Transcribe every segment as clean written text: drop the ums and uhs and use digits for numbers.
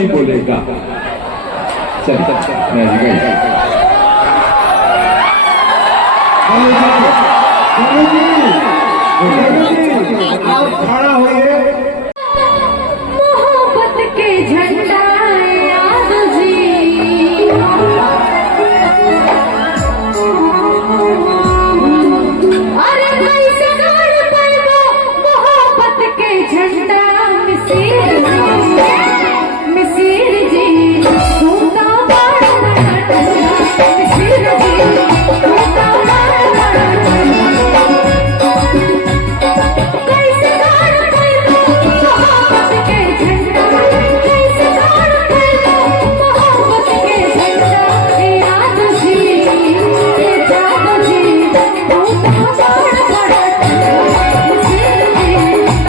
नहीं बोलेगा। चल खड़ा होइए। मोहब्बत के झंडा याद जी, अरे कैसे गाड़ पाएगा मोहब्बत के झंडा। मिसिर जी सूता बड़ा मिसिर जी सूता कैसे गाड़ पाएगा मोहब्बत के झंडा, कैसे गाड़ पाएगा मोहब्बत के झंडा। याद जी याद जी सूता बड़ा मिसिर जी सूता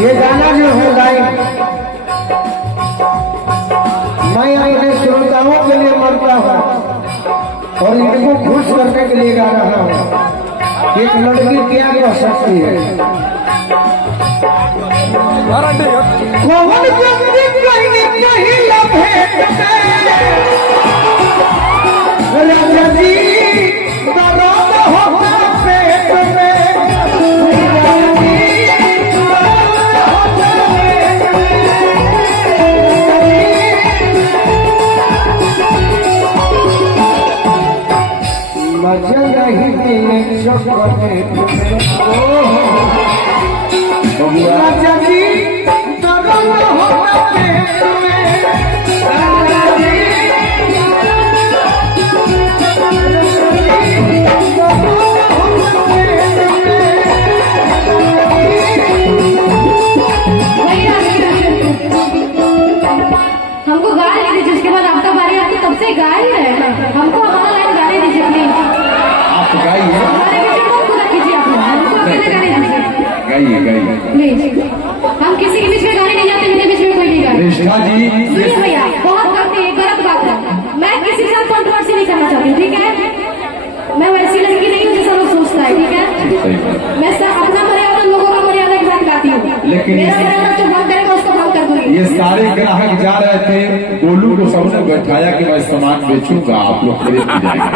ये गाना जो है भाई, मैं अपने श्रोताओं के लिए मरता हूँ और इनको खुश करने के लिए गा रहा हूँ। एक लड़की क्या कह सकती है? कौन व्यक्ति कहीं नहीं लभेट राजा जी दर्द होता पेट में, मजा नहीं मिले राजा जी दर्द होता पेट में, राजा जी हमको गा ले दीजिए, उसके बाद आपका बारी आती तब से गा ही रहे हैं। हमको हमारा लाइन गाने दीजिए प्लीज। आप गाइए, हमारे बीच में पूरा कीजिए आप, हमको अकेले गाने दीजिए गाइए गाइए प्लीज। हम किसी के बीच में गाने नहीं जाते, मेरे बीच में कोई नहीं गाए। निष्ठा जी सुनिए भैया, बहुत करते हैं, गलत बात है। मैं किसी के साथ कंट्रोवर्सी नहीं करना चाहती, ठीक है? मैं वैसी लड़की नहीं हूँ जैसा लोग सोचता है, ठीक है? मैं अपना मर्यादा लोगों का मर्यादा के साथ गाती हूँ, लेकिन मेरा मर्यादा जो भंग करेगा उसको भंग कर दूंगी। ये सारे ग्राहक जा रहे थे, गोलू को सबने बैठाया कि मैं सामान बेचूंगा, आप लोग खरीद के जाएंगे।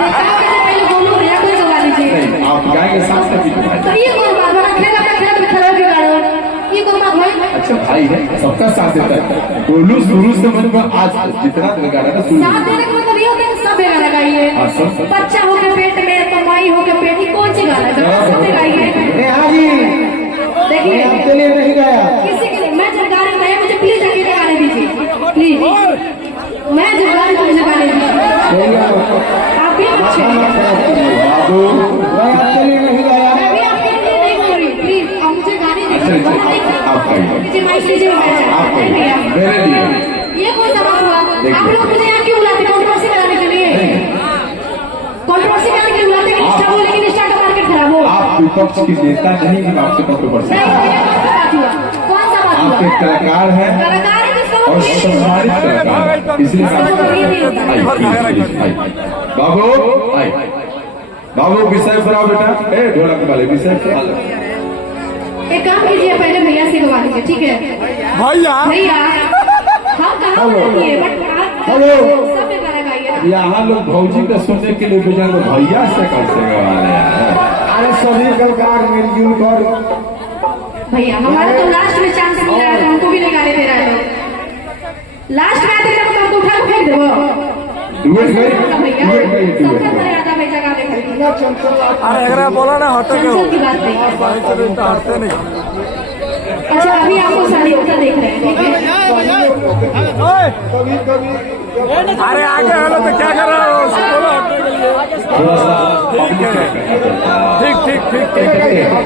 पहले बोलो भैया, कोई गवा लीजिए। आप गाएंगे साथ साथ तो ये कोई बात बना खेलेगा क्या, खेला खराब बिगाड़ो, ये कोई बात भाई। अच्छा भाई है, सबका साथ देता है। गोलू शुरू से मन में आज जितना बिगाड़ा ना शुरू साथ देने का मतलब ये होता है कि सब गाना गाइए। बच्चा हो के पेट में तो माई हो के पेट, कौन सी गाना है सब गाइए। नेहा जी देखिए आपके लिए नहीं गाया, किसी के लिए मैं जब गा रही पीछे। बाबू मैं आपके लिए नहीं आया। मैं भी आपके लिए नहीं बोल रही, प्लीज अब मुझे गाने दीजिए। अच्छा, वरना नहीं- आप खाइए। लीजिए, माइक लीजिए, मैं बैठ जाऊँ। आप नहीं भैया। मेरे लिए ये कौन सा बात हुआ? देखिए। आप लोग मुझे यहाँ क्यों बुलाते? कंट्रोवर्सी कराने के लिए? कंट्रोवर्सी कराने के लिए बुलाते कि निष्ठा बोले कि निष्ठा का मार्केट खराब हो? आप विपक्ष की नेता नहीं कि आपसे कंट्रोवर्सी। नहीं भैया, कौन सा बात हुआ? कौन सा बात हुआ? आप एक कलाकार हैं कलाकार है जिसको और सम्मानित कलाकार हैं। इसलिए मैं आपसे- आई। बाबू आई। बाबू विषय पर आओ बेटा। ए ढोलक वाले विषय पर आओ। एक काम कीजिए, पहले भैया से गवा लीजिए, ठीक है? भैया भैया हम कहाँ बनाती है, बट आप हेलो। सब में गाना गाइए ना। यहाँ लोग भौजी का सुनने के लिए बेचारे लोग भैया से कैसे गवा रहे हैं। अरे सभी कलाकार मिलजुल कर भैया हमारा तो लास्ट में चांस मिल रहा है, तो हमको भी नहीं गाने दे रहा है। लास्ट में आते जब हमको उठा के फेंक देवो। डुएट भैया गई सबसे मर्यादा में जगह में खड़ी। अरे एकरा बोला ना हटे के चंचल की बात नहीं। भाई चलो इतना हटते नहीं। अच्छा अभी आपको सारी उत्तर देख रहे हैं, ठीक है? ओए, कभी कभी अरे आगे हेलो तो क्या कर रहे हो? बोलो हटने के लिए। थोड़ा सा ठीक ठीक ठीक ठीक हाँ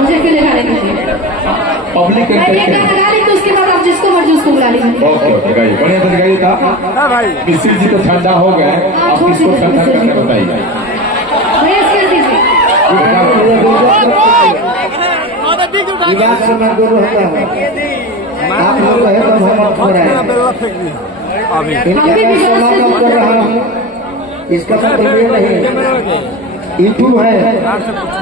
मुझे क्यों नहीं गाने दीजिए? पब्लिक मैं एक गाना गा ली तो उसके बाद आप जिसको मर्जी उसको बुला लीजिए। ओके ओके गाइए बढ़िया से गाइए था। हाँ भाई मिश्री जी तो ठंडा हो गए, आप किसको ठंडा करके बताइए। भैया इसके दीजिए। विवाद से मैं दूर रहता हूँ। आप लोग कहे तो हम आपको मेरा बेला फेंक दिया अभी। इनके मैं समाधान कर रहा हूँ। इसका मतलब ये नहीं है यूट्यूब है,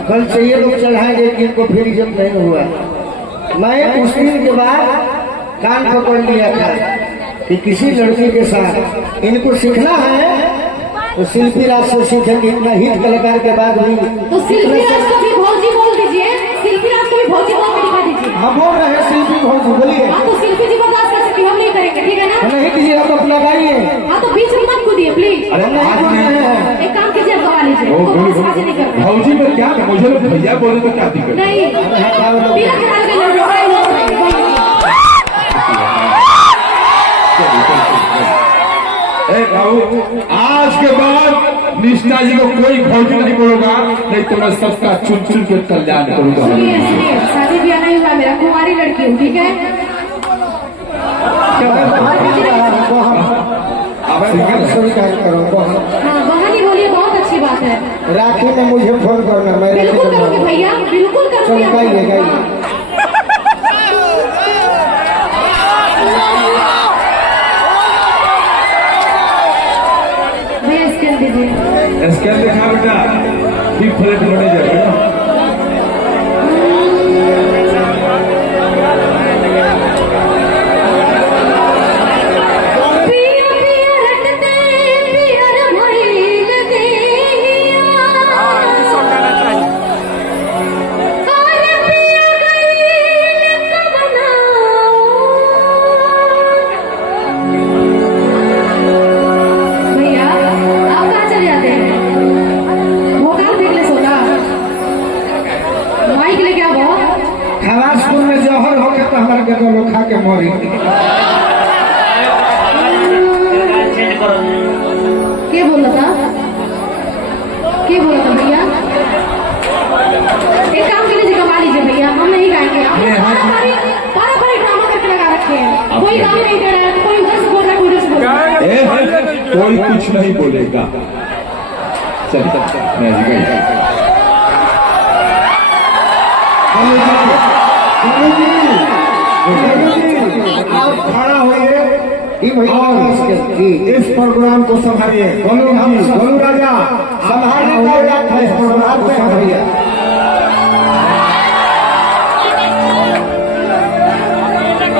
कल से ये लोग चढ़ाएंगे कि इनको फिर इज्जत नहीं हुआ। मैं कुछ दिन के बाद कान पकड़ लिया था कि किसी लड़की के साथ इनको सीखना है तो शिल्पी राज से सीखेंगे। इतना हिट कलाकार के बाद भी तो शिल्पी राज को भी भौजी बोल दीजिए, शिल्पी राज को भी भौजी बोल के दिखा दीजिए। हम बोल रहे हैं शिल्पी भौजी बोलिए। हाँ तो शिल्पी जी बर्दाश्त कर सकती, हम नहीं करेंगे, ठीक है ना? नहीं कीजिए, आप अपना गाइए। हाँ तो बीच में मत कूदिए प्लीज। अरे हम नहीं आज बोल रहे नहीं हैं। एक काम कीजिए, आप गवा लीजिए। वो हमको बोली बहसबाजी नहीं करना। भौजी में क्या है? मुझे लोग भैया बोले तो क्या दिक्कत है? नहीं तिलक डाल के लोग ए बाबू आज के बाद निष्ठा जी को कोई भौजी नहीं बोलूंगा, नहीं तो मैं सबका चुन चुन के कल्याण करूंगा। सुनिए सुनिए, शादी ब्याह नहीं हुआ मेरा, कुंवारी लड़की हूँ, ठीक है? आप सिंगल हैं? स्वीकार करो। हाँ बहानी बोलिए, बहुत अच्छी बात है। राखी में मुझे फोन करना, मैं बिल्कुल करूँगी भैया, बिल्कुल चलो करूँगी। गाइए गाइए। भैया स्केल दीजिए। स्कैन दिखा बेटा, बिग फ्लैट मैनेजर है ना। पिया पिया रटते पियर भइल देहिया। सब गाना चाहिए। और पिया गइल कवना भैया आप कहाँ चले जाते हैं? भोकाल फेंक ले सोना, माइक लेके आओ। खलासपुर में जहर होके तो हमारे के लोग खा के मरी। क्या बोला था? क्या बोला था भैया? एक काम कर लीजिए, कमा लीजिए भैया, हम नहीं गाएंगे। आपने पारा ड्रामा करके लगा रखे हैं, कोई गाने नहीं दे रहा है, कोई उधर से बोल रहा है, कोई उधर से बोल रहा है। गाएगा ए, तो भैया नहीं कोई कुछ नहीं बोलेगा। चल चल चल मैं जी गई। आप खड़ा होइए। इस प्रोग्राम को संभालिए। बोलू राजा संभालने का इस प्रोग्राम को संभालिए।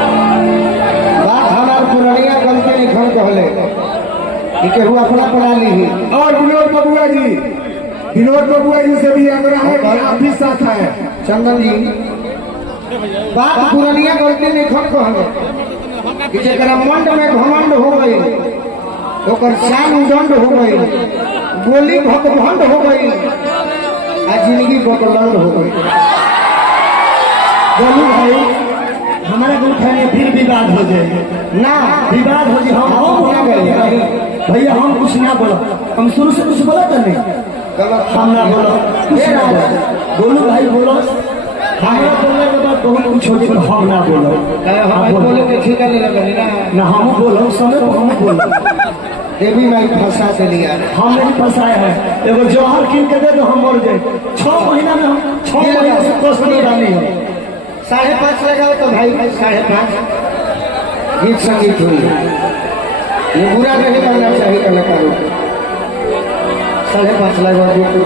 बात हमार पुरानिया गलती लिखल कहले कि केहू अपना पढ़ा ली। और विनोद बबुआ जी से भी आग्रह है कि आप भी साथ है। चंदन जी बात पुरानिया गलती लिखल कहले कि जरा मंड में घमंड हो गई, ओकर शान उदंड हो गई, बोली भगभंड हो गई, आ जिंदगी बकलंड हो गई। बोलू भाई हमारे को उठाने फिर विवाद हो जाए ना विवाद हो जाए हम ना गए भैया हम कुछ कुछ ना बोलो, हम शुरू से कुछ बोला था नहीं, हम ना बोलो, कुछ ना बोलो, बोलो भाई बोलो, हमारा बोलने के बाद बहुत कुछ होती है, हम ना बोलो, हम बोले के ठीक नहीं लगा ना हम बोलो, समय को हम बोलो, देवी माई फंसा से लिया हम नहीं फंसाए हैं, एगो जौहर कीन के दे दो हम मर जाए, 6 महीना में हम 6 महीना से कष्ट में डाली हो, 5.5 लगाओ तो भाई 5.5 गीत संगीत हुई, ये बुरा नहीं करना चाहिए कलाकारों को, 5.5 लगवा दो।